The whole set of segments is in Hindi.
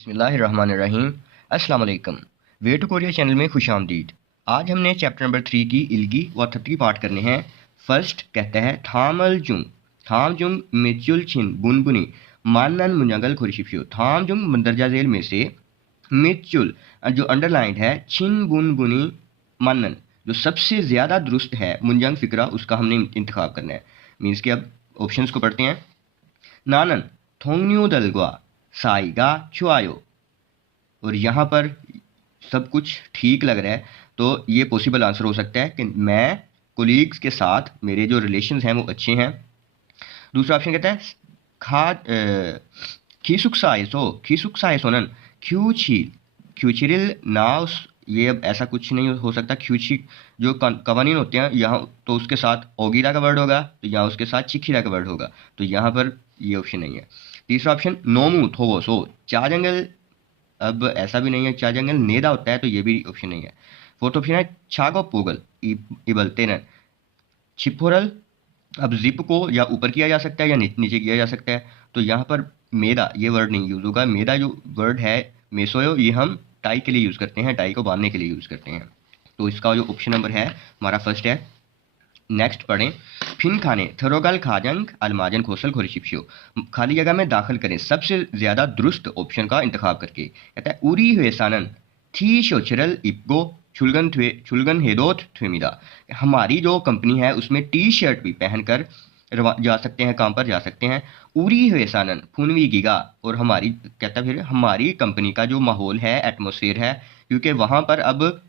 बिस्मिल्लाहिर्रहमानिर्रहीम। अस्सलाम वालेकुम। वे टू कोरिया चैनल में खुश आमदीद। आज हमने चैप्टर नंबर 3 की इल्गी व थत्ती पाठ करने हैं। फर्स्ट कहता है थाम जुंग मिचुल छिन बुनबुनी मानन मुंजंगल खुरशिफियो। थाम जुंग मंदरजा झेल में से मिचुल जो अंडरलाइंड है, छिन बुनबुनी मानन जो सबसे ज़्यादा दुरुस्त है, मुंजंग फिक्रा उसका हमने इंतखाब करना है। मीन्स कि अब ऑप्शंस को पढ़ते हैं। नानन थोंगन्यू दलगवा साइगा छुआयो। और यहाँ पर सब कुछ ठीक लग रहा है, तो ये पॉसिबल आंसर हो सकता है कि मैं कोलीग्स के साथ मेरे जो रिलेशंस हैं वो अच्छे हैं। दूसरा ऑप्शन कहता है खीसुक्साइसोनन क्यूचिरिल नाउस। ये अब ऐसा कुछ नहीं हो सकता। क्यूची जो कवानीन होते हैं यहाँ, तो उसके साथ ओगिरा का वर्ड होगा, तो यहाँ उसके साथ चिखिरा का वर्ड होगा, तो यहाँ पर ये ऑप्शन नहीं है। तीसरा ऑप्शन नोमू थोवोसो चाजंगल। अब ऐसा भी नहीं है, चाजंगल नेदा होता है, तो ये भी ऑप्शन नहीं है। फोर्थ ऑप्शन है छागो पोगल इबलतेन छिपोरल। अब जिप को या ऊपर किया जा सकता है या नीचे किया जा सकता है, तो यहाँ पर मेदा ये वर्ड नहीं यूज़ होगा। मेदा जो वर्ड है मेसोयो, ये हम टाई के लिए यूज़ करते हैं, टाई को बांधने के लिए यूज़ करते हैं। तो इसका जो ऑप्शन नंबर है हमारा फर्स्ट है। नेक्स्ट पढ़ें। फिन खाने थरोगल खाजंग अलमाजन खोसल खोरिशिप्शियो। खाली जगह में दाखिल करें सबसे ज़्यादा दुरुस्त ऑप्शन का इंतखाब करके। कहता है उरी हुए सानन थी शोचरल इप्गो चुलगन हेदोत थ्वेमिदा। हमारी जो कंपनी है उसमें टी शर्ट भी पहनकर जा सकते हैं, काम पर जा सकते हैं। उरी हुए सानन फुनवी गिगा। और हमारी कहता है फिर हमारी कंपनी का जो माहौल है, एटमोसफेयर है, क्योंकि वहाँ पर अब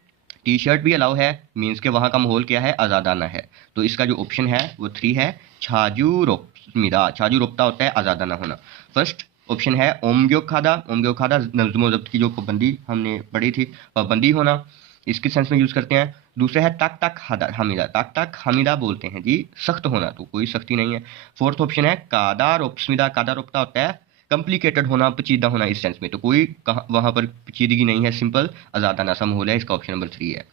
टी शर्ट भी अलाउ है, मीन्स के वहाँ का माहौल क्या है, आज़ादाना है। तो इसका जो ऑप्शन है वो 3 है, छाजू रोपमिदा। छाजू रोपता होता है आज़ादाना होना। फर्स्ट ऑप्शन है ओमग्यो खादा नज़्म ज़ब्त की जो पाबंदी हमने पढ़ी थी, पाबंदी होना, इसके सेंस में यूज़ करते हैं। दूसरा है तक तक हमीदा, तक तक हमीदा बोलते हैं जी सख्त होना, तो कोई सख्ती नहीं है। फोर्थ ऑप्शन है कादा रोपस्मिदा। कादा रोपता होता है कॉम्प्लिकेटेड होना, पेचीदा होना, इस सेंस में, तो कोई वहाँ पर पेचीदगी नहीं है, सिंपल आज़ादाना सा माहौल है। इसका ऑप्शन नंबर 3 है।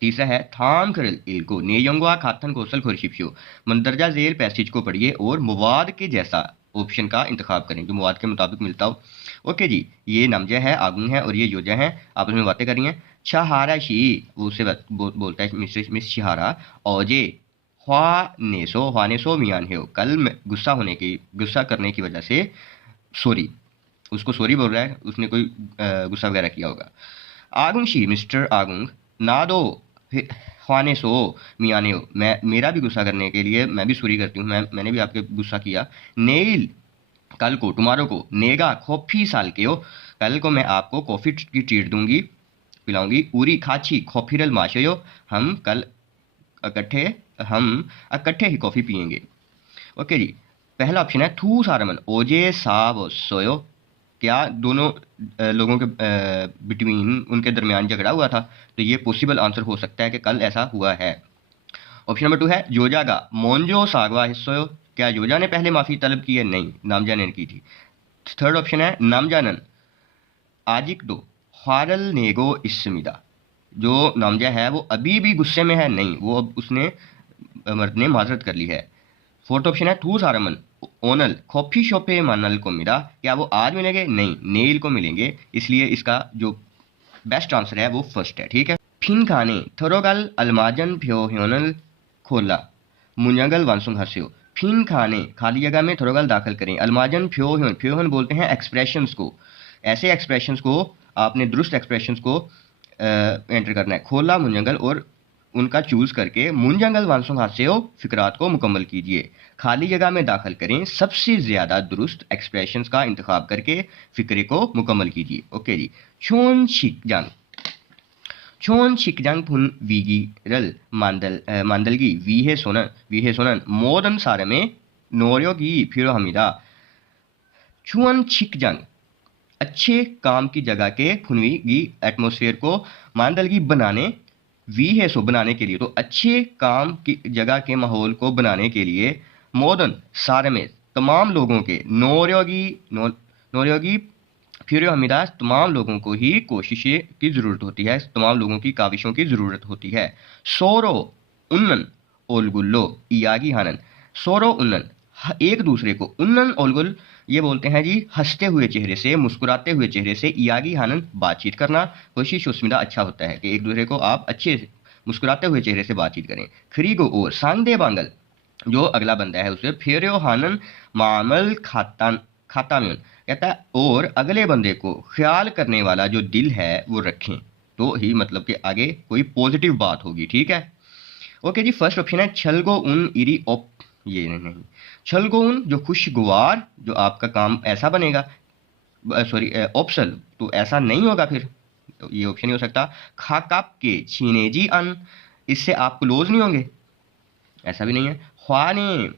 तीसरा है थाम करल इल्को नेयंगवा खातन कोसल खुरशिप्यो। मंदरजा झेल पैसेज को पढ़िए और मवाद के जैसा ऑप्शन का इंतखाब करें जो मवाद के मुताबिक मिलता हो। ओके जी, ये नमजा है, आगुन है और ये योजा है, आपस में बातें कर रही हैं। शहारा शी वो उससे बोलता है मिस शहारा औजे ख्वानेसो मियान है। कल गुस्सा करने की वजह से सॉरी, उसको सॉरी बोल रहा है, उसने कोई गुस्सा वगैरह किया होगा। आगुंग शी मिस्टर आगुंग नादो ख्वाने सो मियाने हो। मैं मेरा भी गुस्सा करने के लिए मैं भी सॉरी करती हूँ, मैंने भी आपके गुस्सा किया। नेल कल को, टुमारो को, नेगा कॉफी साल के हो, कल को मैं आपको कॉफ़ी की ट्रीट दूंगी, पिलाऊंगी। उरी खाची कॉफीरल माशयो, हम कल इकट्ठे हम इकट्ठे ही कॉफ़ी पियेंगे। ओके जी, पहला ऑप्शन है थू सारमन ओजे साव सोयो। क्या दोनों लोगों के बिटवीन, उनके दरमियान झगड़ा हुआ था, तो ये पॉसिबल आंसर हो सकता है कि कल ऐसा हुआ है। ऑप्शन नंबर 2 है योजा का मोन्जो सागवा हिस्सो। क्या योजा ने पहले माफ़ी तलब की है? नहीं, नामजा ने की थी। थर्ड ऑप्शन है नामजानन आजिक दो ख्वारल नेगो इसमिदा। जो नामजा है वो अभी भी गुस्से में है, नहीं, वो अब उसने मर्द ने माजरत कर ली है। फोर्थ ऑप्शन है थू सारमन ओनल कॉफी शॉपे मानल को मिला। क्या वो आज मिलेंगे? नहीं, नेल को मिलेंगे। इसलिए इसका जो बेस्ट आंसर है वो फर्स्ट है। ठीक है। फिन खाने थरोगल अलमाजन फ्योनल खोला मुंजंगल वांसुंग हस्यो। फिन खाने खाली जगह में थरोगल दाखिल करें, अलमाजन फ्योहन बोलते हैं एक्सप्रेशंस को। ऐसे एक्सप्रेशंस को आपने दुरुस्त एक्सप्रेशंस को एंटर करना है। खोला मुंजंगल और उनका चूज करके मुंजंगल वांसुंग हास्यो फिक्रात को मुकम्मल कीजिए। खाली जगह में दाखिल करें सबसे ज़्यादा दुरुस्त एक्सप्रेशंस का इंतखाब करके फिक्रे को मुकम्मल कीजिए। ओके जी। छोन शिकजंग फुन वीगी रल मांदलगी वीहे सोनन मोदन सारे में नोर्योगी फिर हमीदा। छुअन छिकजंग अच्छे काम की जगह के फुनवी एटमोसफेयर को मांदलगी बनाने, वी है सो बनाने के लिए, तो अच्छे काम की जगह के माहौल को बनाने के लिए मोदन सारे में तमाम लोगों के नोर्योगी फिर हमीदा तमाम लोगों को ही कोशिशें की ज़रूरत होती है, तमाम लोगों की काविशों की ज़रूरत होती है। सोरो उन्नन ओलगुल्लो इयागी हानन। सोरो उन्नन एक दूसरे को उन्नन ओलगुल ये बोलते हैं जी हंसते हुए चेहरे से, मुस्कुराते हुए चेहरे से, इयागी हानन बातचीत करना, खुशी सुस्मिता अच्छा होता है कि एक दूसरे को आप अच्छे से मुस्कुराते हुए चेहरे से बातचीत करें। खरीगो और सांगदे बांगल जो अगला बंदा है उसे फेरियो हानन मामल खातान कहता है और अगले बंदे को ख्याल करने वाला जो दिल है वो रखें, तो ही मतलब कि आगे कोई पॉजिटिव बात होगी। ठीक है, ओके जी। फर्स्ट ऑप्शन है छलगो उन इरी ओप, ये नहीं, छलगो उन जो खुशगवार, जो आपका काम ऐसा बनेगा, सॉरी ऑप्शन तो ऐसा नहीं होगा, फिर तो ये ऑप्शन नहीं हो सकता। खाकाप के छीनेजी अन, इससे आप क्लोज नहीं होंगे, ऐसा भी नहीं है। ख्वाने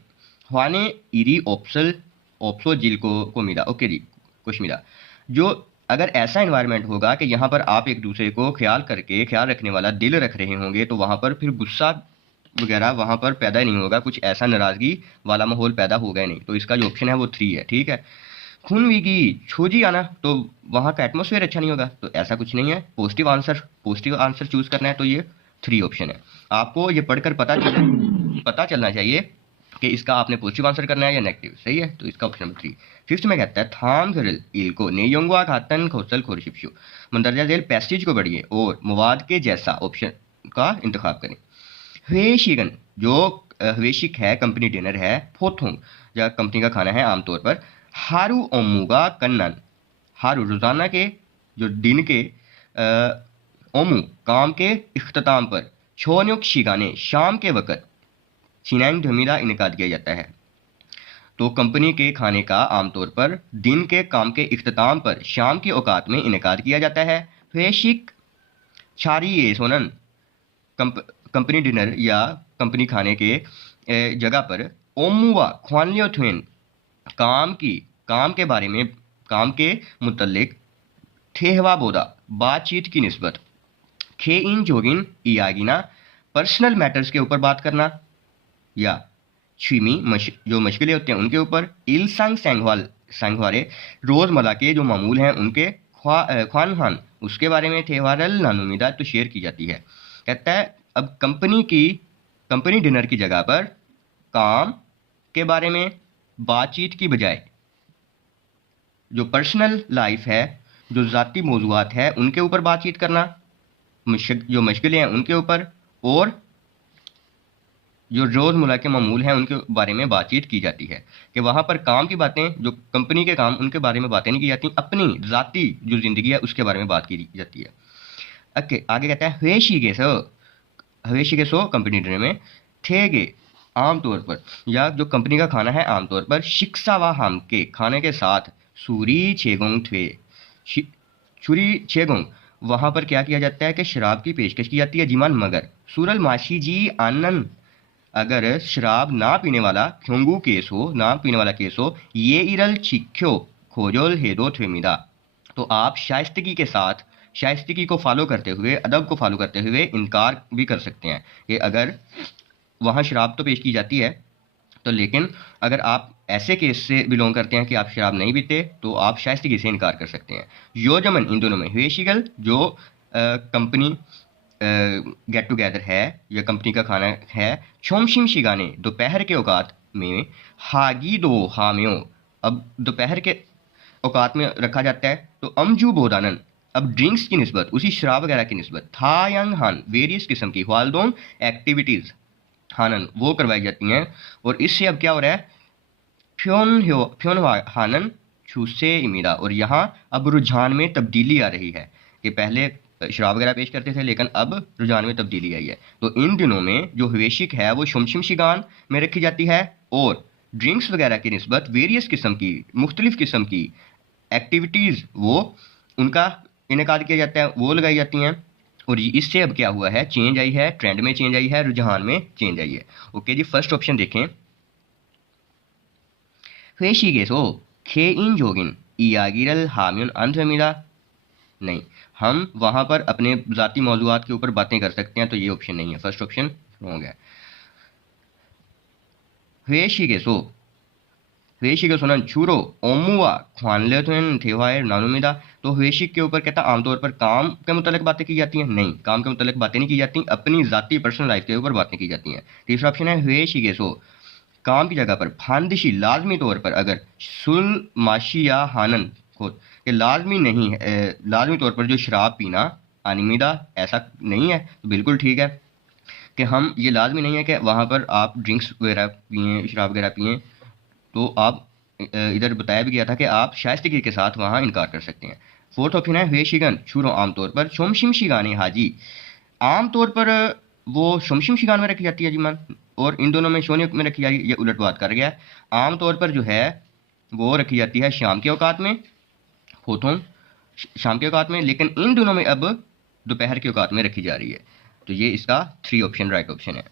ख्वाने इरी ऑप्सल ऑप्सो जिल को मिला, ओके जी कुछ मिला। जो अगर ऐसा इन्वायरमेंट होगा कि यहाँ पर आप एक दूसरे को ख्याल करके ख्याल रखने वाला दिल रख रहे होंगे, तो वहाँ पर फिर गुस्सा वगैरह वहाँ पर पैदा ही नहीं होगा, कुछ ऐसा नाराज़गी वाला माहौल पैदा होगा ही नहीं। तो इसका जो ऑप्शन है वो 3 है। ठीक है, खून वीगी छोजी आना, तो वहाँ का एटमोसफेयर अच्छा नहीं होगा, तो ऐसा कुछ नहीं है। पॉजिटिव आंसर चूज करना है, तो ये 3 ऑप्शन है। आपको ये पढ़कर पता चलना चाहिए कि इसका आपने पॉजिटिव आंसर करना है या नेगेटिव। सही है, तो इसका ऑप्शन नंबर 3। फिफ्थ में कहता है थाम गरिल इल्को नेयोंगवा खातन खोसल खोरशिप्शु, मंदरजा झेल पैसेज को बढ़िए और मवाद के जैसा ऑप्शन का इंतखाब करें। हवेशिगन जो हवेशिक है, कंपनी डिनर है, फोथोंग या कंपनी का खाना है आमतौर पर। हारू ओमुगा कन्नन, हारू रोजाना के, जो दिन के, ओमू काम के इख्तिताम पर, छोन्युक शिगाने शाम के वक़्त, चिनैंग धमीरा इनका किया जाता है। तो कंपनी के खाने का आमतौर पर दिन के काम के इख्तिताम पर शाम के औकात में इनकार किया जाता है। हवेशिक छारी ये सोनन कंपनी डिनर या कंपनी खाने के जगह पर ओमुवा ख्वानलियो थुन काम के बारे में, काम के मुतल्लिक ठेहवा बोदा बातचीत की निस्बत। खे इन जोगिन इयागिना पर्सनल मैटर्स के ऊपर बात करना, या छीमी जो मशगले होते हैं उनके ऊपर। इलसंग संगवारे रोजमर्रा के जो मामूल हैं उनके। ख्वान उसके बारे में। थेवारल नानुमिदा तो शेयर की जाती है। कहता है अब कंपनी डिनर की जगह पर काम के बारे में बातचीत की बजाय जो पर्सनल लाइफ है, जो ज़ाती मौज़ूआत है उनके ऊपर बातचीत करना, जो मशगले हैं उनके ऊपर, और जो रोज़मर्रा के मामूल हैं उनके बारे में बातचीत की जाती है। कि वहाँ पर काम की बातें, जो कंपनी के काम उनके बारे में बातें नहीं की जाती, अपनी ज़ाती जो ज़िंदगी है उसके बारे में बात की जाती है। ओके, आगे कहता है हवेशिगेसो कंपनी डिनर में ठेगे आमतौर पर, या जो कंपनी का खाना है आमतौर पर शिक्षा व हम के खाने के साथ सूरी छेगोंग थे, छुरी छेगोंग वहाँ पर क्या किया जाता है कि शराब की पेशकश की जाती है जिमान, मगर सूरल माशी जी आनंद, अगर शराब ना पीने वाला क्योंगू केस हो, ना पीने वाला केस हो, ये इरल छिक्यो खोजोल हेदो थेमिदा, तो आप शाइस्तगी को फॉलो करते हुए, अदब को फॉलो करते हुए इनकार भी कर सकते हैं कि अगर वहाँ शराब तो पेश की जाती है, तो लेकिन अगर आप ऐसे केस से बिलोंग करते हैं कि आप शराब नहीं पीते, तो आप शाइस्तगी से इनकार कर सकते हैं। योजमन इन दोनों में हवेशिगल जो कंपनी गेट टुगेदर है या कंपनी का खाना है, छोमशिम शिगाने दोपहर के औकात में, हागी दो हाम्यो अब दोपहर के औकात में रखा जाता है। तो अमजू बोदानन अब ड्रिंक्स की निस्बत, उसी शराब वगैरह की निस्बत। था यंग हान वेरियस किस्म की वालदों एक्टिविटीज़ हानन वो करवाई जाती हैं। और इससे अब क्या हो रहा है, फ्योन हानन छूसे इमीरा, और यहाँ अब रुझान में तब्दीली आ रही है कि पहले शराब वगैरह पेश करते थे लेकिन अब रुझान में तब्दीली आई है। तो इन दिनों में जो हवेशिक है वो शुमशिम शिगान में रखी जाती है, और ड्रिंक्स वगैरह की निस्बत वेरियस किस्म की, मुख्तलिफ किस्म की एक्टिविटीज़ वो उनका इनेकाद किया जाता है, वो लगाई जाती हैं। और इससे अब क्या हुआ है, चेंज आई है, ट्रेंड में चेंज आई है, रुझान में चेंज आई है। ओके जी, फर्स्ट ऑप्शन देखें, फेशिगेसो खे इन जोगिन इयागिरल हाम्युन अंधमिदा, नहीं, हम वहाँ पर अपने ज़ाती मौजूआत के ऊपर बातें कर सकते हैं, तो ये ऑप्शन नहीं है, फर्स्ट ऑप्शन रॉन्ग है। हवेशिगेसो नन छूरो ओमुआ ख्वानलेथुन थेवायर नानुमिदा, तो हवेशिक के ऊपर कहता आमतौर पर काम के मुतालिक बातें की जाती हैं, नहीं, काम के मुतालिक बातें नहीं की जाती, अपनी ज़ाती पर्सनल लाइफ के ऊपर बातें की जाती हैं। तीसरा ऑप्शन है हवेशिगेसो काम की जगह पर फांदिशी लाजमी तौर पर अगर सुल माशी या हानन हो, ये लाजमी नहीं है, लाजमी तौर पर जो शराब पीना अनिमिदा ऐसा नहीं है, तो बिल्कुल ठीक है कि हम ये लाजमी नहीं है कि वहाँ पर आप ड्रिंक्स वगैरह पिए, शराब वगैरह पिए। तो आप इधर बताया भी गया था कि आप शाइस्तगी के साथ वहाँ इनकार कर सकते हैं। फोर्थ ऑप्शन है वेशिगन शुरू आमतौर पर शोमशिमशी गाने हाजी। आमतौर पर वो शोमशिमशी गान में रखी जाती है जी मान, और इन दोनों में शोनियत में रखी जा रही है, ये उलट बात कर गया। आमतौर पर जो है वो रखी जाती है शाम के औकात में, होठों शाम के औकात में, लेकिन इन दोनों में अब दोपहर के औकात में रखी जा रही है। तो ये इसका 3 ऑप्शन राइट ऑप्शन है।